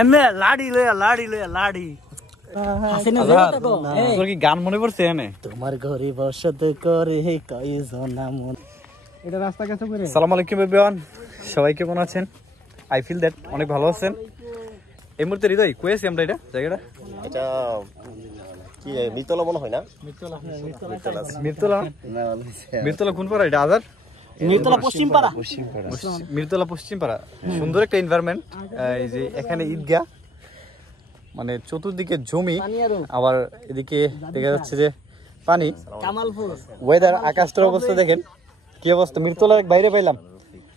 এমনে লাড়ি লয়া লাড়ি তোর কি গান মনে পড়ছে এনে তোমার ঘরে বসত করে কয়জন মন। এটা রাস্তা কাছে করে। আসসালামু আলাইকুম এভরিওয়ান, সবাই কেমন আছেন? আই ফিল দ্যাট অনেক ভালো আছেন। এই মুহূর্তে হৃদয় কই আছি আমরা? এটা জায়গাটা এটা কি মিরতলা মনে হয় না? মিরতলা কোন পাড়া? এটা আজার মিরতলা পশ্চিম পাড়া। মিরতলা পশ্চিম পাড়া। সুন্দর একটা এনভায়রনমেন্ট। এই যে এখানে ঈদগাহ, মানে চতুর্দিকে জমি, আবার এদিকে দেখা যাচ্ছে যে পানি। ওয়েদার, আকাশটার অবস্থা দেখেন কি অবস্থা। মিরতলার বাইরে পাইলাম।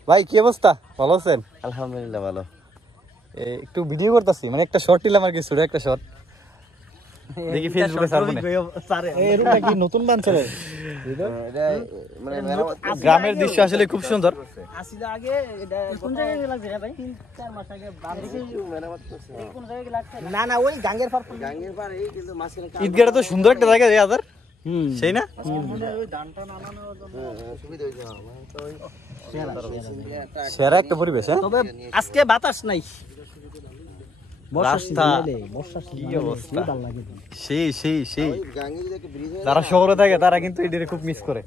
ভাই কি অবস্থা? ভালো আছেন? আলহামদুলিল্লাহ ভালো। একটু ভিডিও করতেছি, মানে একটা শর্ট নিলাম আর কি, ছোট একটা শর্ট। দেখি ফেসবুকে ছাড়বো না। এই রুমটা কি নতুন বানছে? গ্রামের দৃশ্য আসলে খুব সুন্দর। আসলে আগে এটা কোন জায়গায় লাগছে রে ভাই? 3-4 মাস আগে কোন জায়গায় লাগছে? না না, ওই গাঙ্গের পার এই কিন্তু মাছের ঈদগাহটা তো সুন্দর একটা জায়গা রে আদার। সেই না? ওই ধানটা নামানোর জন্য সুবিধা হইছে। তো ওই সেরা একটা পরিবেশ। তবে আজকে বাতাস নাই। রাস্তা কি অবস্থা, সেই সেই সেই। যারা শহরে থাকে তারা কিন্তু এটারে খুব মিস করে।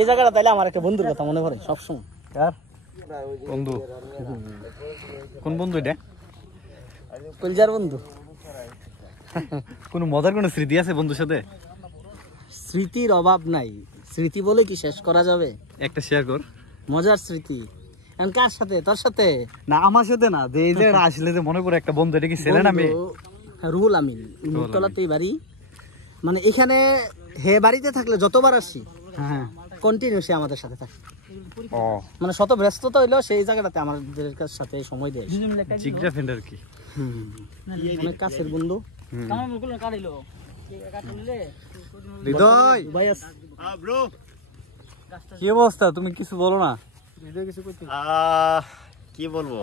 এই জায়গাটা তাইলে আমার একটা বন্ধুর কথা মনে পড়ে সবসময়। কার বন্ধু? কোন বন্ধু এটা? কলজার বন্ধু। কোন মজার কোন স্মৃতি আছে বন্ধুর সাথে? স্মৃতির অভাব নাই। স্মৃতি বলে কি শেষ করা যাবে? একটা শেয়ার কর মজার স্মৃতি। কার সাথে? তোর সাথে না, আমার সাথে না। যে এই যে আসলে যে মনে করে একটা বন্ধু, এটা কি ছেলে না মেয়ে? রুহুল আমিন, মিরতলাতেই বাড়ি। মানে এখানে হে বাড়িতে থাকলে যতবার আসি হ্যাঁ কন্টিনিউ সে আমাদের সাথে থাকে। ও মানে শত ব্যস্ততা হইলেও সেই জায়গাটাতে আমাদের সাথে সময় দেয়। জিগরা ফ্রেন্ডার কি অনেক কাছের বন্ধু। হৃদয় কি অবস্থা? তুমি কিছু বলো না। কি বলবো,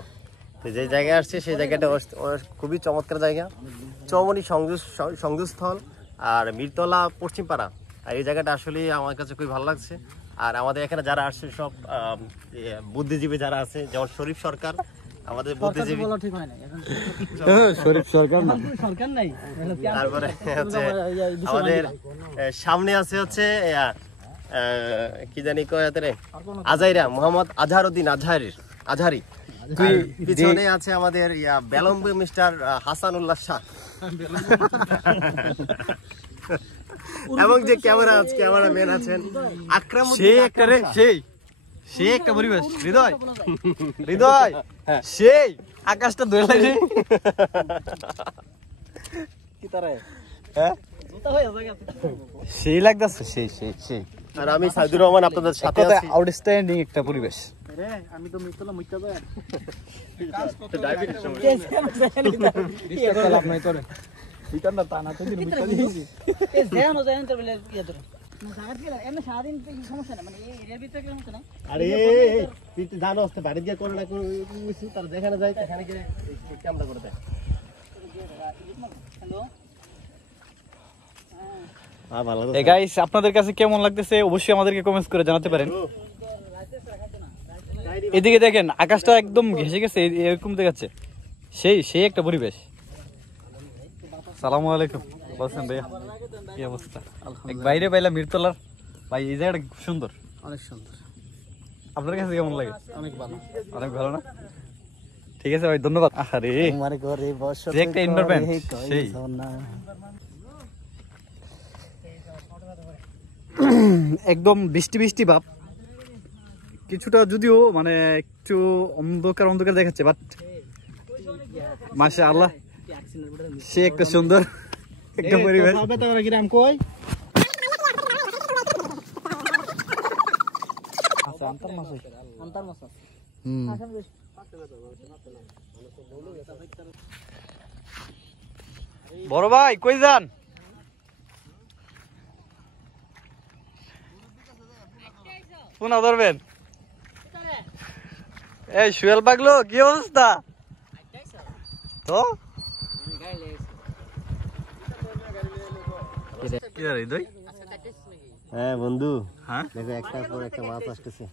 যে জায়গায় আসছে সেই জায়গাটা খুবই চমৎকার জায়গা। চৌমনি সংযোগস্থল আর মিরতলা পশ্চিম পাড়া। আর এই জায়গাটা আসলে আমার কাছে খুবই ভালো লাগছে। আর আমাদের এখানে যারা আসছে সব বুদ্ধিজীবী যারা আছে, যেমন শরীফ সরকার, আমাদের বুদ্ধিজীবী। শরীফ সরকার না, সরকার নাই। তারপরে হচ্ছে আমাদের সামনে আছে হচ্ছে কি জানি কয় আজাইরা, মোহাম্মদ আজহারউদ্দিন আজহারি। পিছনে আছে আমাদের বেলম্বু মিস্টার হাসানুল্লাহ শাহ। এবং যে ক্যামেরাম্যান আছেন আকরাম। সেই একটা রে, সেই একটা পরিবেশ। হৃদয় সেই আকাশটা ধরে লাগে কি তারে? হ্যাঁ সেই লাগতেছে, সেই সেই সেই। আর আমি সাইদুর রহমান আপনাদের সাথে আছি। আউটস্ট্যান্ডিং একটা পরিবেশ। আমি তো মিরতলা মুইতা যায়। ডায়াবেটিস লাভ নাই তোরে। ভিতর না টানা তো দিন মুইতা দিয়েছি। এই যেনো যায় তো বলে কি ধরে। সারাদিন গেল এমনি সারাদিন কি সমস্যা না, মানে এই এরিয়ার ভিতরে কি সমস্যা না। আরে তুই তো জানো আসতে বাড়ি দিয়ে করে না কিছু, তার যেখানে যায় সেখানে গিয়ে ক্যামেরা করে দেয়। হ্যালো এই গাইস, আপনাদের কাছে কেমন লাগতেছে অবশ্যই আমাদেরকে কমেন্টস করে জানাতে পারেন। এদিকে দেখেন আকাশটা একদম ঘেঁষে গেছে, এরকম দেখাচ্ছে। সেই একটা পরিবেশ। সালামু আলাইকুম, বলছেন ভাইয়া কি অবস্থা? বাইরে পাইলাম মিরতলার। ভাই এই জায়গাটা খুব সুন্দর, অনেক সুন্দর। আপনার কাছে কেমন লাগে? অনেক ভালো, অনেক ভালো না? ঠিক আছে ভাই, ধন্যবাদ। আরে তোমার ঘরে বসত একটা এনভায়রনমেন্ট সেই। একদম বৃষ্টি ভাব কিছুটা, যদিও মানে একটু অন্ধকার দেখাচ্ছে, বাট মাশাআল্লাহ সে একটা সুন্দর একটা পরিবেশ। বড় ভাই কই যান? ফোন ধরবেন। এই সুয়েল পাগলো কি অবস্থা? তো হ্যাঁ বন্ধু, হ্যাঁ দেখো একটার পর একটা মাছ আসতেছে।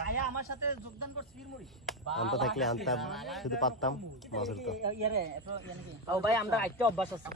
গায়া আমার সাথে যোগদান করছে বীরমরি আনতে থাকলে আনতাম, শুধু পারতাম মাছ ধরতাম। ইয়ারে এত ইয়ানে কি ও ভাই আমরা আইতে অভ্যাস আছে